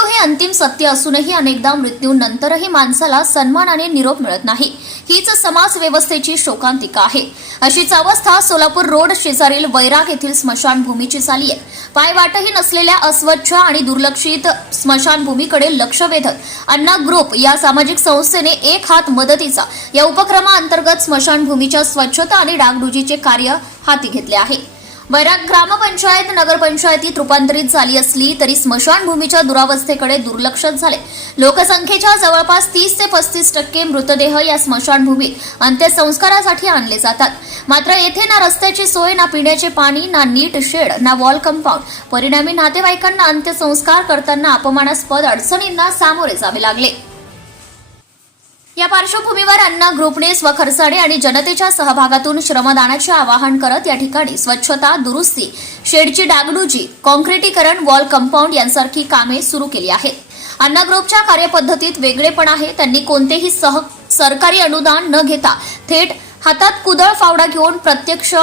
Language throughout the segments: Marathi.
अंतिम सत्य असूनही अनेकदा मृत्यूनंतरही माणसाला सन्मानाने निरोप मिळत नाही. हीच समाज व्यवस्थेची शोकांतिका आहे. अशीच अवस्था सोलापूर रोड शेजारील वैराग येथील स्मशानभूमीची झाली आहे. पायवाटही नसलेल्या अस्वच्छ आणि दुर्लक्षित स्मशानभूमीकडे लक्ष वेधत अण्णा ग्रुप या सामाजिक संस्थेने एक हात मदतीचा या उपक्रमाअंतर्गत स्मशानभूमीच्या स्वच्छता आणि डागडुजीचे कार्य हाती घेतले आहे. वैराग ग्रामपंचायत नगरपंचायतीत रूपांतरित झाली असली तरी स्मशानभूमीच्या दुरावस्थेकडे दुर्लक्ष झाले. लोकसंख्येच्या जवळपास तीस ते पस्तीस टक्के मृतदेह या स्मशानभूमीत अंत्यसंस्कारासाठी आणले जातात. मात्र येथे ना रस्त्याची सोय ना पिण्याचे पाणी ना नीट शेड ना वॉल कंपाऊंड. परिणामी नातेवाईकांना अंत्यसंस्कार करताना अपमानास्पद अडचणींना सामोरे जावे लागले. या पार्श्वभूमीवर अण्णा ग्रुपने स्वखर्चाने आणि जनतेच्या सहभागातून श्रमदानाचे आवाहन करत या ठिकाणी स्वच्छता दुरुस्ती शेडची डागडुजी कॉन्क्रिटीकरण वॉल कंपाऊंड यांसारखी कामे सुरू केली आहेत. अण्णा ग्रुपच्या कार्यपद्धतीत वेगळेपण आहे. त्यांनी कोणतेही सह सरकारी अनुदान न घेता थेट हातात कुदळ फावडा घेऊन प्रत्यक्ष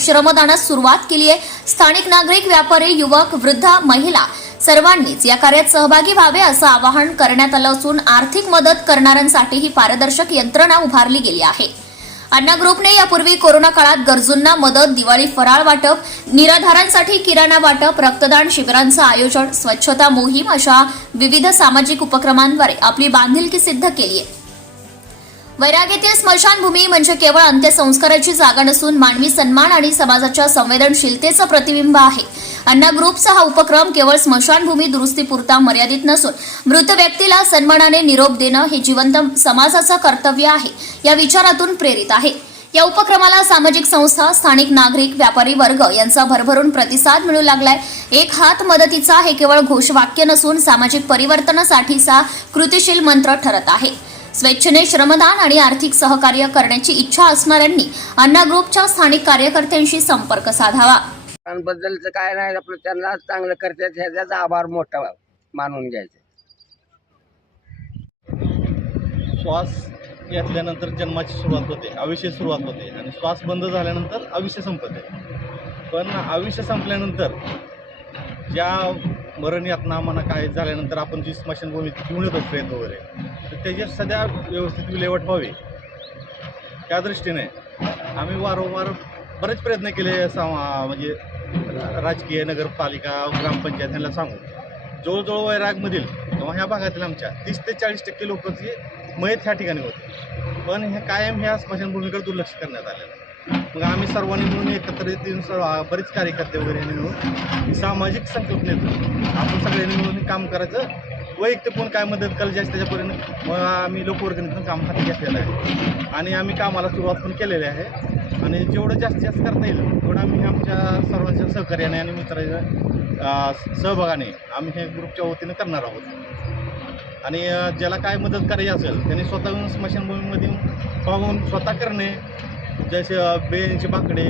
श्रमदानास सुरुवात केली आहे. स्थानिक नागरिक व्यापारी युवक वृद्ध महिला सर्वांनीच या कार्यात सहभागी व्हावे असं आवाहन करण्यात आलं असून आर्थिक मदत करणाऱ्यांसाठी ही पारदर्शक यंत्रणा उभारली गेली आहे. अण्णा ग्रुपने यापूर्वी कोरोना काळात गरजूंना मदत दिवाळी फराळ वाटप निराधारांसाठी किराणा वाटप रक्तदान शिबिरांचं आयोजन स्वच्छता मोहीम अशा विविध सामाजिक उपक्रमांद्वारे आपली बांधिलकी सिद्ध केली आहे. वैराग येथील स्मशानभूमी म्हणजे केवळ अंत्यसंस्काराची जागा नसून मानवी सन्मान आणि समाजाच्या संवेदनशीलतेचं प्रतिबिंब आहे. अण्णा ग्रुपचा हा उपक्रम केवळ स्मशानभूमी दुरुस्तीपुरता मर्यादित नसून मृत व्यक्तीला सन्मानाने निरोप देणं हे जिवंत समाजाचं कर्तव्य आहे या विचारातून प्रेरित आहे. या उपक्रमाला सामाजिक संस्था स्थानिक नागरिक व्यापारी वर्ग यांचा भरभरून प्रतिसाद मिळू लागलाय. एक हात मदतीचा हे केवळ घोषवाक्य नसून सामाजिक परिवर्तनासाठीचा कृतिशील मंत्र ठरत आहे. स्वेच्छेने श्रमदान आणि आर्थिक सहकार्य करण्याची इच्छा असणाऱ्यांनी अण्णा ग्रुपच्या स्थानिक कार्यकर्त्यांशी संपर्क साधावा. बद्दलचं काय नाही आपलं त्यांना चांगलं करतात ह्याचाच आभार मोठा मानून घ्यायचा. श्वास घेतल्यानंतर जन्माची सुरुवात होते आयुष्य सुरुवात होते आणि श्वास बंद झाल्यानंतर आयुष्य संपते पण आयुष्य संपल्यानंतर ज्या मरण यातना आम्हाला काय झाल्यानंतर आपण जी स्मशानभूमीत घेऊन येतो प्रेत वगैरे तर त्याची सध्या व्यवस्थित विल्हेवाट व्हावी. त्या दृष्टीने आम्ही वारंवार बरेच प्रयत्न केले असा म्हणजे राजकीय नगरपालिका ग्रामपंचायत ह्यांना सांगू. जवळजवळ वैरागमधील किंवा ह्या भागातील आमच्या तीस ते चाळीस टक्के लोकांची मयत ह्या ठिकाणी होते. पण हे कायम ह्या स्मशानभूमीकडे दुर्लक्ष करण्यात आलेलं आहे. मग आम्ही सर्वांनी मिळून एकत्रित येऊन सर्व बरेच कार्यकर्ते वगैरे मिळून सामाजिक संकल्पनेतून आपण सगळ्यांनी मिळून हे काम करायचं. वैयक्तिक कोण काय मदत करायची असते त्याच्यापर्यंत मग आम्ही लोकवर्गणीतून काम हाती घेतलेलं आहे. आणि आम्ही कामाला सुरुवात पण केलेली आहे. आणि जेवढं जास्तीत जास्त करता येईल तेवढं आम्ही आमच्या सर्वांच्या सहकार्याने आणि मित्राच्या सहभागाने आम्ही हे ग्रुपच्या वतीनं करणार आहोत. आणि ज्याला काय मदत करायची असेल त्यांनी स्वतःहून स्मशानभूमीमध्ये पाहून स्वतः करणे. जसे बेंच बाकडे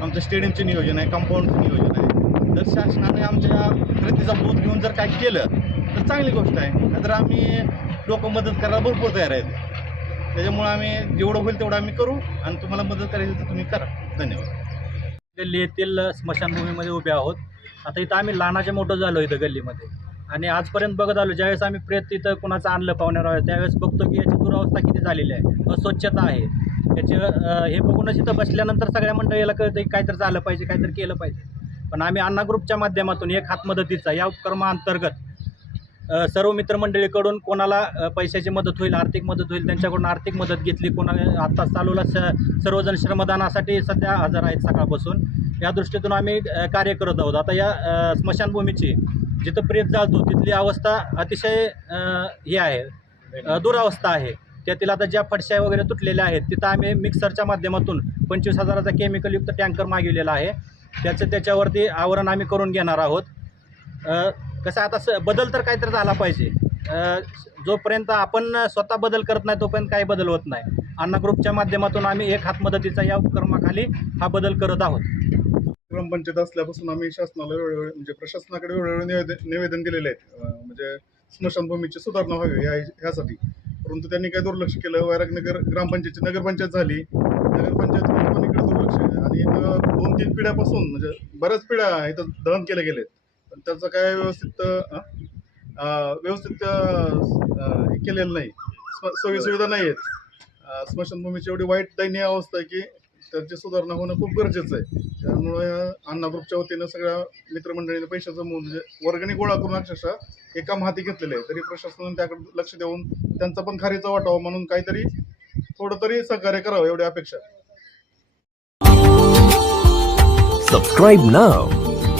आमचं स्टेडियमचे नियोजन आहे कंपाऊंडचं नियोजन आहे. जर शासनाने आमच्या प्रतीचा बोध घेऊन जर काय केलं तर चांगली गोष्ट आहे. नाहीतर आम्ही लोक मदत करायला भरपूर तयार आहेत. त्याच्यामुळं आम्ही जेवढं होईल तेवढं आम्ही करू आणि तुम्हाला मदत करायची तर तुम्ही करा. धन्यवाद. गल्ली येथील स्मशानभूमीमध्ये उभे आहोत. आता इथं आम्ही लहानाचे मोठं झालो इथं गल्लीमध्ये. आणि आजपर्यंत बघत आलो ज्यावेळेस आम्ही प्रेत इथं कुणाचं आणलं पाहुण्यावर आलं, त्यावेळेस बघतो की याची दुरावस्था किती झालेली आहे. अस्वच्छता आहे. याची हे बघूनच इथं बसल्यानंतर सगळ्या मंडळीला कळतं की काहीतरी झालं पाहिजे काहीतरी केलं पाहिजे. पण आम्ही अण्णा ग्रुपच्या माध्यमातून एक हात मदतीचा या उपक्रमाअंतर्गत सर्व मित्रमंडळीकडून कोणाला पैशाची मदत होईल आर्थिक मदत होईल त्यांच्याकडून आर्थिक मदत घेतली कोणाला आत्ताच चालूला स सर्वजण श्रमदानासाठी सध्या हजर आहेत सकाळपासून. या दृष्टीतून आम्ही कार्य करत आहोत. आता या स्मशानभूमीची जिथं प्रेत जाळतो तिथली अवस्था अतिशय हे आहे दुरावस्था आहे. त्यातील आता ज्या फडशा वगैरे तुटलेल्या आहेत तिथं आम्ही मिक्सरच्या माध्यमातून पंचवीस हजाराचा केमिकलयुक्त टँकर मागवलेला आहे. त्याचं त्याच्यावरती आवरण आम्ही करून घेणार आहोत. कसं आता स बदल तर काहीतरी झाला पाहिजे. अ, जोपर्यंत आपण स्वतः बदल करत नाही तोपर्यंत काही बदल होत नाही. अण्णा ग्रुपच्या माध्यमातून आम्ही एक हात मदतीचा या उपक्रमाखाली हा बदल करत आहोत. ग्रामपंचायत असल्यापासून आम्ही शासनाला वेळोवेळी म्हणजे प्रशासनाकडे वेळोवेळी निवेदन निवेदन दिलेले आहेत. अं, म्हणजे स्मशानभूमीची सुधारणा व्हावी या ह्यासाठी. परंतु त्यांनी काय दुर्लक्ष केलं. वैरागनगर ग्रामपंचायतची नगरपंचायत झाली. नगरपंचायत पण इकडे दुर्लक्ष आहे. आणि इथं दोन तीन पिढ्यापासून म्हणजे बऱ्याच पिढ्या इथं दहन केले गेलेत. त्याचं काय व्यवस्थित व्यवस्थित हे केलेलं नाही. सोयी सोयीसुविधा नाही आहेत. स्मशानभूमीची एवढी वाईट दयनीय अवस्था आहे की त्याची सुधारणा होणं खूप गरजेचं आहे. त्यामुळे अण्णा ग्रुपच्या वतीनं सगळ्या मित्रमंडळीने पैशाचं म्हणजे वर्गणी गोळा करून अक्षरशः एका हाती घेतलेले आहे. तरी प्रशासनाने त्याकडे लक्ष देऊन त्यांचा पण खारीचा वाटावा म्हणून काहीतरी थोडं तरी सहकार्य करावं एवढी अपेक्षा subscribe Subscribe